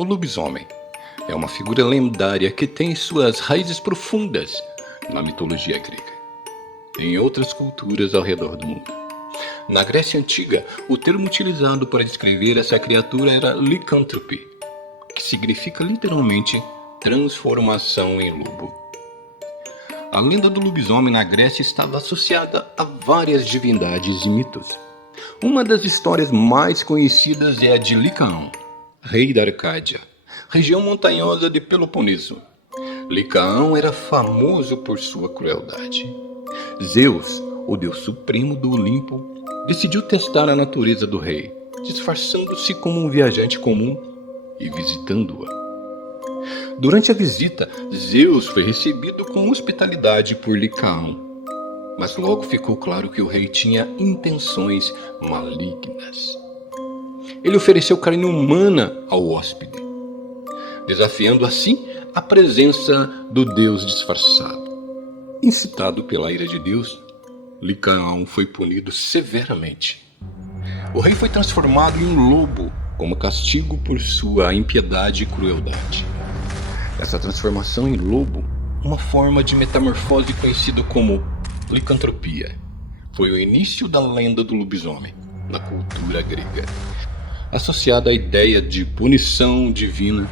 O lobisomem é uma figura lendária que tem suas raízes profundas na mitologia grega e em outras culturas ao redor do mundo. Na Grécia Antiga, o termo utilizado para descrever essa criatura era licântrope, que significa literalmente transformação em lobo. A lenda do lobisomem na Grécia estava associada a várias divindades e mitos. Uma das histórias mais conhecidas é a de Licaão, rei da Arcádia, região montanhosa de Peloponeso. Licaão era famoso por sua crueldade. Zeus, o deus supremo do Olimpo, decidiu testar a natureza do rei, disfarçando-se como um viajante comum e visitando-a. Durante a visita, Zeus foi recebido com hospitalidade por Licaão, mas logo ficou claro que o rei tinha intenções malignas. Ele ofereceu carne humana ao hóspede, desafiando assim a presença do deus disfarçado. Incitado pela ira de Deus, Licaão foi punido severamente. O rei foi transformado em um lobo como castigo por sua impiedade e crueldade. Essa transformação em lobo, uma forma de metamorfose conhecida como licantropia, foi o início da lenda do lobisomem na cultura grega, associada à ideia de punição divina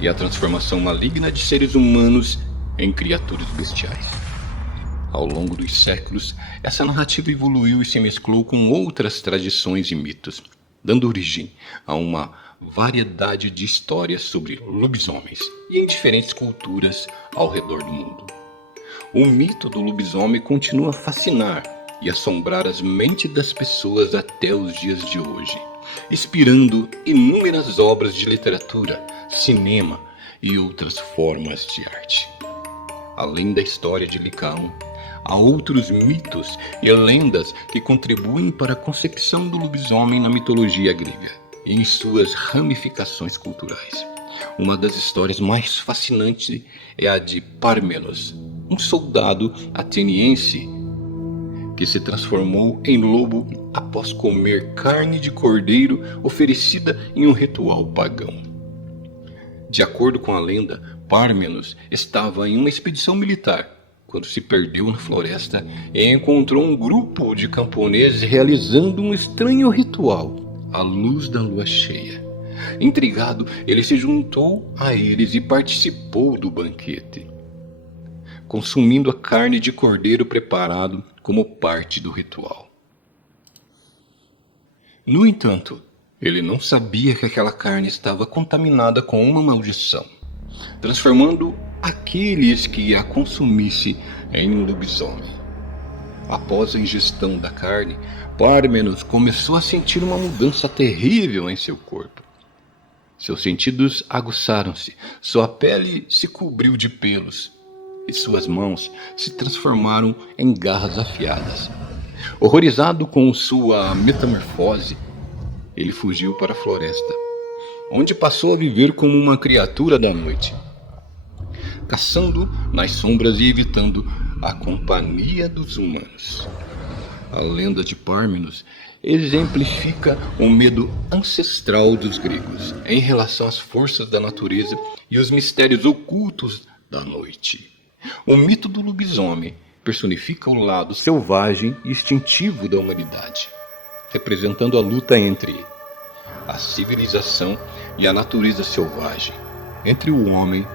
e à transformação maligna de seres humanos em criaturas bestiais. Ao longo dos séculos, essa narrativa evoluiu e se mesclou com outras tradições e mitos, dando origem a uma variedade de histórias sobre lobisomens e em diferentes culturas ao redor do mundo. O mito do lobisomem continua a fascinar e assombrar as mentes das pessoas até os dias de hoje, inspirando inúmeras obras de literatura, cinema e outras formas de arte. Além da história de Licaão, há outros mitos e lendas que contribuem para a concepção do lobisomem na mitologia grega e em suas ramificações culturais. Uma das histórias mais fascinantes é a de Pármenos, um soldado ateniense que se transformou em lobo após comer carne de cordeiro oferecida em um ritual pagão. De acordo com a lenda, Pármenos estava em uma expedição militar quando se perdeu na floresta e encontrou um grupo de camponeses realizando um estranho ritual à luz da lua cheia. Intrigado, ele se juntou a eles e participou do banquete, consumindo a carne de cordeiro preparado como parte do ritual. No entanto, ele não sabia que aquela carne estava contaminada com uma maldição, transformando aqueles que a consumissem em um lobisomem. Após a ingestão da carne, Pármenos começou a sentir uma mudança terrível em seu corpo. Seus sentidos aguçaram-se, sua pele se cobriu de pelos e suas mãos se transformaram em garras afiadas. Horrorizado com sua metamorfose, ele fugiu para a floresta, onde passou a viver como uma criatura da noite, caçando nas sombras e evitando a companhia dos humanos. A lenda de Pármenos exemplifica o medo ancestral dos gregos em relação às forças da natureza e os mistérios ocultos da noite. O mito do lobisomem personifica o lado selvagem e instintivo da humanidade, representando a luta entre a civilização e a natureza selvagem, entre o homem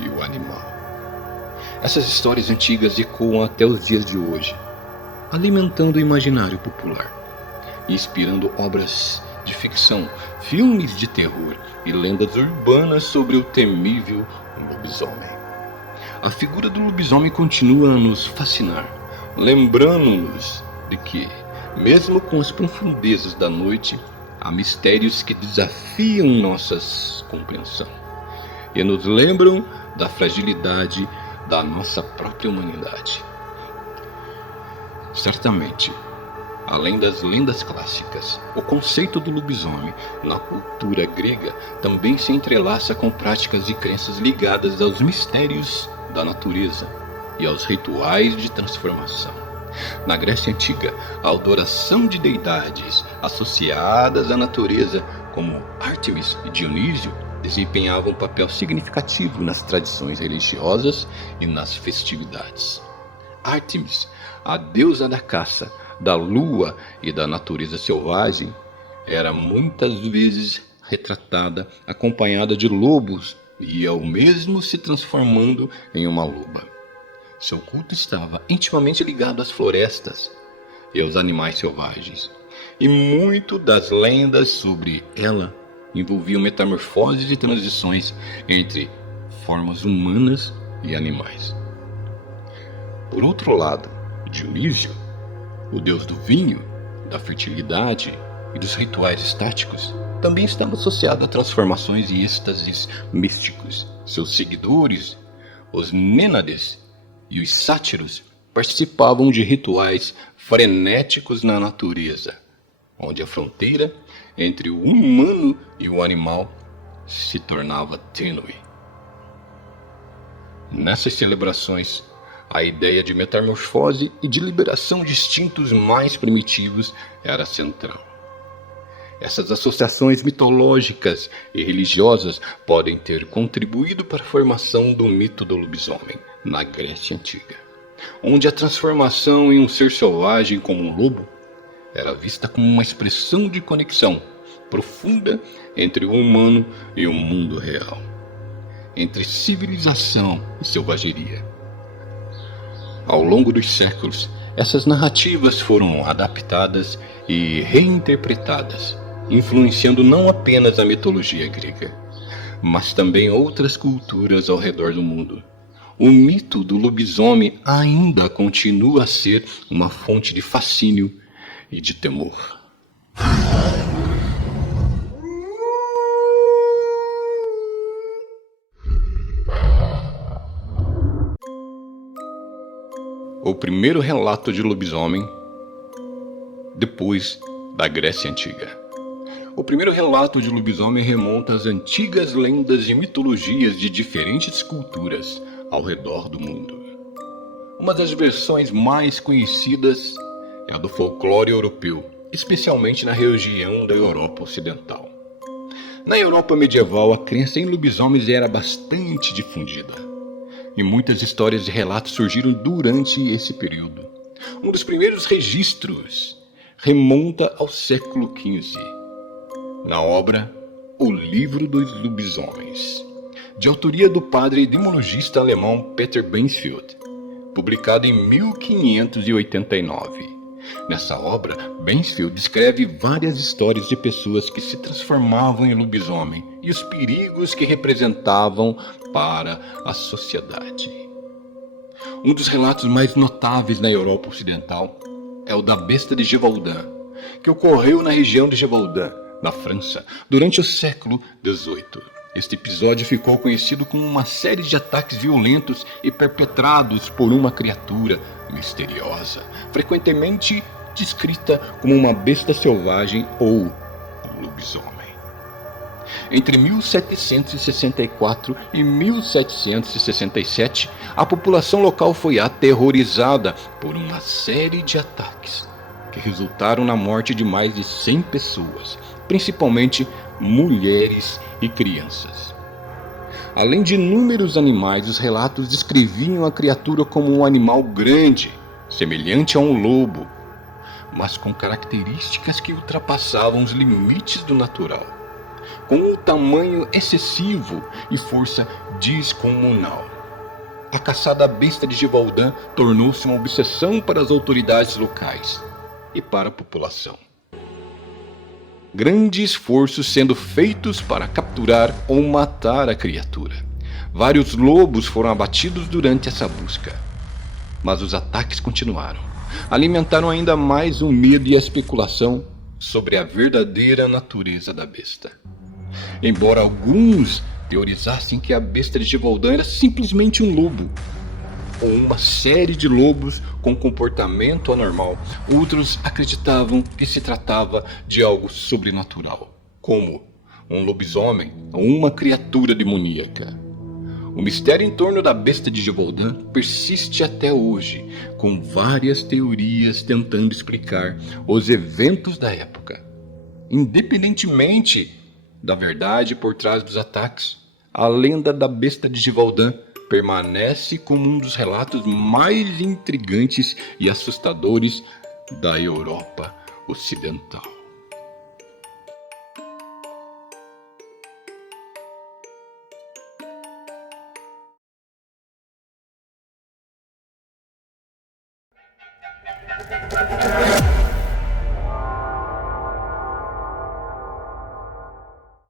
e o animal. Essas histórias antigas ecoam até os dias de hoje, alimentando o imaginário popular e inspirando obras de ficção, filmes de terror e lendas urbanas sobre o temível lobisomem. A figura do lobisomem continua a nos fascinar, lembrando-nos de que, mesmo com as profundezas da noite, há mistérios que desafiam nossa compreensão e nos lembram da fragilidade da nossa própria humanidade. Certamente, além das lendas clássicas, o conceito do lobisomem na cultura grega também se entrelaça com práticas e crenças ligadas aos mistérios da natureza e aos rituais de transformação. Na Grécia Antiga, a adoração de deidades associadas à natureza, como Ártemis e Dionísio, desempenhava um papel significativo nas tradições religiosas e nas festividades. Ártemis, a deusa da caça, da lua e da natureza selvagem, era muitas vezes retratada acompanhada de lobos e ao mesmo se transformando em uma loba. Seu culto estava intimamente ligado às florestas e aos animais selvagens, e muito das lendas sobre ela envolviam metamorfoses e transições entre formas humanas e animais. Por outro lado, Dionísio, o deus do vinho, da fertilidade e dos rituais estáticos, também estava associado a transformações e êxtases místicos. Seus seguidores, os Nênades e os sátiros, participavam de rituais frenéticos na natureza, onde a fronteira entre o humano e o animal se tornava tênue. Nessas celebrações, a ideia de metamorfose e de liberação de instintos mais primitivos era central. Essas associações mitológicas e religiosas podem ter contribuído para a formação do mito do lobisomem na Grécia Antiga, onde a transformação em um ser selvagem como um lobo era vista como uma expressão de conexão profunda entre o humano e o mundo real, entre civilização e selvageria. Ao longo dos séculos, essas narrativas foram adaptadas e reinterpretadas, influenciando não apenas a mitologia grega, mas também outras culturas ao redor do mundo. O mito do lobisomem ainda continua a ser uma fonte de fascínio e de temor. O primeiro relato de lobisomem depois da Grécia Antiga. O primeiro relato de lobisomem remonta às antigas lendas e mitologias de diferentes culturas ao redor do mundo. Uma das versões mais conhecidas é a do folclore europeu, especialmente na região da Europa Ocidental. Na Europa medieval, a crença em lobisomens era bastante difundida, e muitas histórias e relatos surgiram durante esse período. Um dos primeiros registros remonta ao século XV, na obra O Livro dos Lobisomens, de autoria do padre demologista alemão Peter Bensfeld, publicado em 1589. Nessa obra, Bensfeld descreve várias histórias de pessoas que se transformavam em lobisomem e os perigos que representavam para a sociedade. Um dos relatos mais notáveis na Europa Ocidental é o da besta de Gévaudan, que ocorreu na região de Gévaudan, na França, durante o século XVIII. Este episódio ficou conhecido como uma série de ataques violentos e perpetrados por uma criatura misteriosa, frequentemente descrita como uma besta selvagem ou um lobisomem. Entre 1764 e 1767, a população local foi aterrorizada por uma série de ataques que resultaram na morte de mais de 100 pessoas, principalmente mulheres e crianças. Além de inúmeros animais, os relatos descreviam a criatura como um animal grande, semelhante a um lobo, mas com características que ultrapassavam os limites do natural, com um tamanho excessivo e força descomunal. A caçada à besta de Gévaudan tornou-se uma obsessão para as autoridades locais e para a população. Grandes esforços sendo feitos para capturar ou matar a criatura. Vários lobos foram abatidos durante essa busca, mas os ataques continuaram. Alimentaram ainda mais o medo e a especulação sobre a verdadeira natureza da besta. Embora alguns teorizassem que a besta de Gévaudan era simplesmente um lobo, ou uma série de lobos com comportamento anormal, outros acreditavam que se tratava de algo sobrenatural, como um lobisomem ou uma criatura demoníaca. O mistério em torno da besta de Gévaudan persiste até hoje, com várias teorias tentando explicar os eventos da época. Independentemente da verdade por trás dos ataques. A lenda da besta de Givaudan permanece como um dos relatos mais intrigantes e assustadores da Europa Ocidental.